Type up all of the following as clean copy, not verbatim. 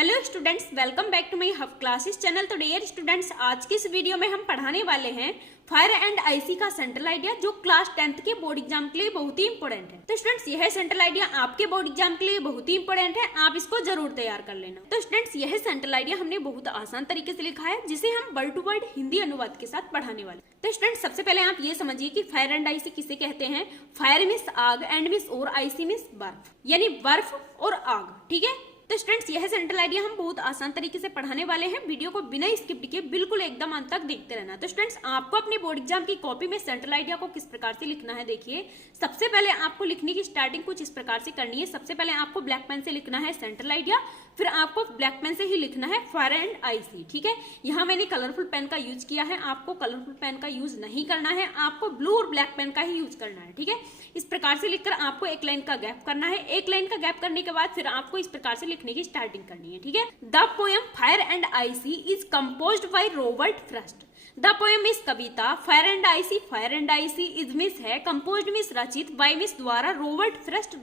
Hello students, welcome back to my hub classes channel. तो dear students, आज की इस वीडियो में हम पढ़ाने वाले हैं फायर एंड आईसी का सेंट्रल आइडिया, जो क्लास 10th के बोर्ड एग्जाम के लिए बहुत ही इंपॉर्टेंट है। तो स्टूडेंट्स, यह सेंट्रल आइडिया आपके बोर्ड एग्जाम के लिए बहुत ही इंपॉर्टेंट है, आप इसको जरूर तैयार कर लेना। तो स्टूडेंट्स, यह सेंट्रल आइडिया हमने बहुत आसान तरीके से लिखा है, जिसे हम वर्ड टू वर्ड हिंदी अनुवाद के साथ पढ़ाने वाले। तो स्टूडेंट्स, सबसे पहले आप ये समझिए कि फायर एंड आईसी किसे कहते हैं। फायर मीन्स आग, एंड मीन्स और, आईसी मीन्स बर्फ, यानी बर्फ और आग। ठीक है। तो स्टूडेंट्स, यह सेंट्रल आइडिया हम बहुत आसान तरीके से पढ़ाने वाले हैं। वीडियो को बिना स्किप किए बिल्कुल एकदम अंत तक देखते रहना। तो स्टूडेंट्स, आपको अपने बोर्ड एग्जाम की कॉपी में सेंट्रल आइडिया को किस प्रकार से लिखना है, देखिए। सबसे पहले आपको लिखने की स्टार्टिंग कुछ इस प्रकार से करनी है। सबसे पहले आपको ब्लैक पेन से लिखना है सेंट्रल आइडिया, फिर आपको ब्लैक पेन से ही लिखना है फायर एंड आईसी। ठीक है। यहाँ मैंने कलरफुल पेन का यूज किया है, आपको कलरफुल पेन का यूज नहीं करना है, आपको ब्लू और ब्लैक पेन का ही यूज करना है। ठीक है। इस प्रकार से लिखकर आपको एक लाइन का गैप करना है। एक लाइन का गैप करने के बाद फिर आपको इस प्रकार से लिखने की स्टार्टिंग करनी है। ठीक है। The poem fire and ice is composed by Robert Frost. The poem इस कविता fire and ice is means है, कंपोज्ड मिस रचित, बाय मिस द्वारा, रॉबर्ट फ्रॉस्ट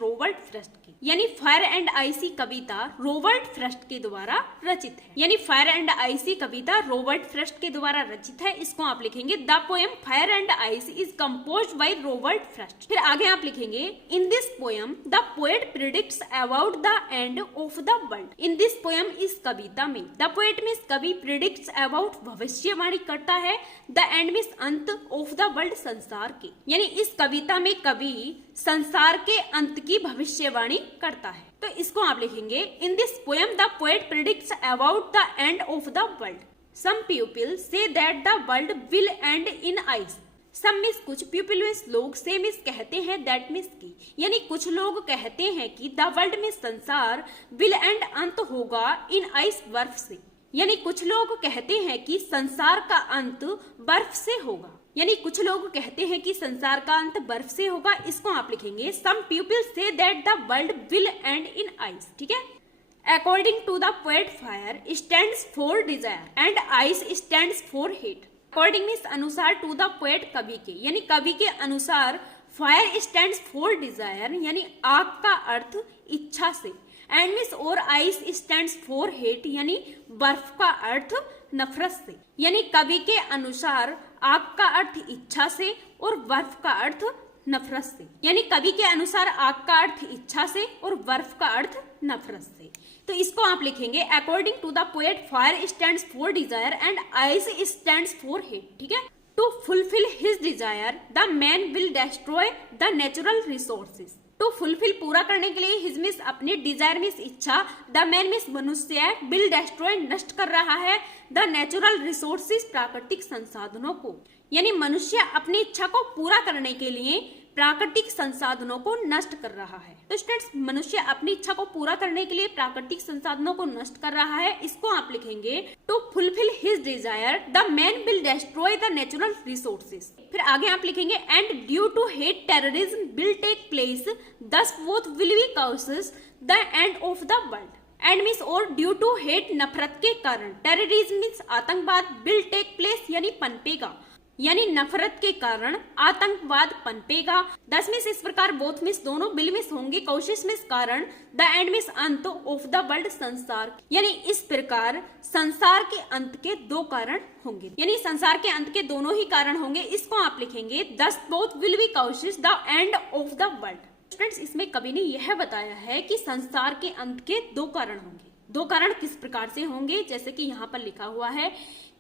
की, यानी फायर एंड आईसी कविता रॉबर्ट फ्रॉस्ट के द्वारा रचित है। यानी फायर एंड आईसी कविता रॉबर्ट फ्रॉस्ट के द्वारा रचित है। इसको आप लिखेंगे the poem fire and ice is composed by Robert Frost. फिर आगे आप लिखेंगे in this poem the poet predicts about the end of the world. In this poem, इस कविता में, द पोएट मीन्स कवि, प्रिडिक्ट्स अबाउट भविष्यवाणी करता है, द एंड मीन्स अंत, ऑफ द वर्ल्ड संसार के, यानी इस कविता में कवि संसार के अंत की भविष्यवाणी करता है। तो इसको आप लिखेंगे in this poem the poet predicts about the end of the world. Some people say that the world will end in ice. Some means कुछ, पीपल मीन्स लोग, से मीन्स कहते हैं, दैट मीन्स की, यानी कुछ लोग कहते हैं कि द वर्ल्ड में संसार, विल एंड अंत होगा इन आइस बर्फ से, यानी कुछ लोग कहते हैं कि संसार का अंत बर्फ से होगा, यानी कुछ लोग कहते हैं कि संसार का अंत बर्फ से होगा। इसको आप लिखेंगे some people say that the world will end in ice. ठीक है। According to the poet fire stands for desire and ice stands for hate. According means अनुसार, टू द पोएट कवि के, यानी कवि के अनुसार, फायर स्टैंड्स फॉर डिजायर, यानी आग का अर्थ इच्छा से, एंड मीन्स और, आइस स्टैंड्स फॉर हेट, यानी बर्फ का अर्थ नफरत से, यानी कवि के अनुसार आग का अर्थ इच्छा से और बर्फ का अर्थ नफरत से, यानी कवि के अनुसार आग का अर्थ इच्छा से और बर्फ का अर्थ नफरत से। तो इसको आप लिखेंगे according to the poet fire stands for desire and ice stands for hate. ठीक है। To fulfil his desire the man will destroy the natural resources. To fulfil, पूरा करने के लिए, हिज मिस अपने, डिजायर मिस इच्छा, द मैन मिस मनुष्य, will destroy नष्ट कर रहा है, द नेचुरल रिसोर्सेज प्राकृतिक संसाधनों को, यानी मनुष्य अपनी इच्छा को पूरा करने के लिए प्राकृतिक संसाधनों को नष्ट कर रहा है। तो स्टूडेंट्स, मनुष्य अपनी इच्छा को पूरा करने के लिए प्राकृतिक संसाधनों को नष्ट कर रहा है। इसको आप लिखेंगे to fulfil his desire the man will destroy the natural resources. फिर आगे आप लिखेंगे and due to hate terrorism will take place, thus both will be causes the end of the world. And means और, due to hate नफरत के कारण, terrorism means आतंकवाद, will take place यानी पनपेगा, यानी नफरत के कारण आतंकवाद पनपेगा। 10 मिस इस प्रकार, बोथ मिस दोनों, बिल मिस होंगे, कौशिश मिस कारण, द एंड मिस अंत, ऑफ द वर्ल्ड संसार, यानी इस प्रकार संसार के अंत के दो कारण होंगे, यानी संसार के अंत के दोनों ही कारण होंगे। इसको आप लिखेंगे thus both will be causes the end of the world. Students, इसमें कवि ने यह बताया है कि संसार के अंत के दो कारण होंगे। दो कारण किस प्रकार से होंगे, जैसे कि यहाँ पर लिखा हुआ है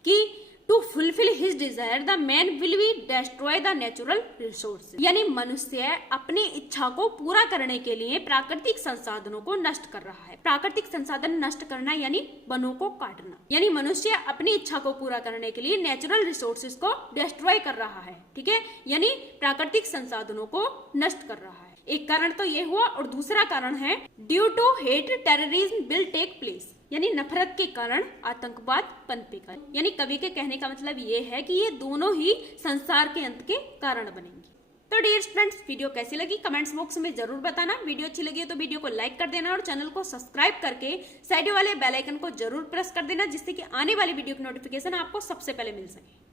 कि to fulfil his desire the man will be destroy the natural resource, यानी मनुष्य अपनी इच्छा को पूरा करने के लिए प्राकृतिक संसाधनों को नष्ट कर रहा है। प्राकृतिक संसाधन नष्ट करना यानी वनों को काटना, यानी मनुष्य अपनी इच्छा को पूरा करने के लिए नेचुरल रिसोर्सेज को डिस्ट्रॉय कर रहा है। ठीक है। यानी प्राकृतिक संसाधनों को नष्ट कर रहा है। एक कारण तो ये हुआ, और दूसरा कारण है due to hate terrorism will take place, यानी नफरत के कारण आतंकवाद पनपेगा। यानी कवि के कहने का मतलब ये है कि ये दोनों ही संसार के अंत के कारण बनेंगे। तो डियर स्टूडेंट्स, वीडियो कैसी लगी कमेंट्स बॉक्स में जरूर बताना। वीडियो अच्छी लगी है तो वीडियो को लाइक कर देना और चैनल को सब्सक्राइब करके साइड वाले बेल आइकन को जरूर प्रेस कर देना, जिससे कि आने वाली वीडियो की नोटिफिकेशन आपको सबसे पहले मिल सके।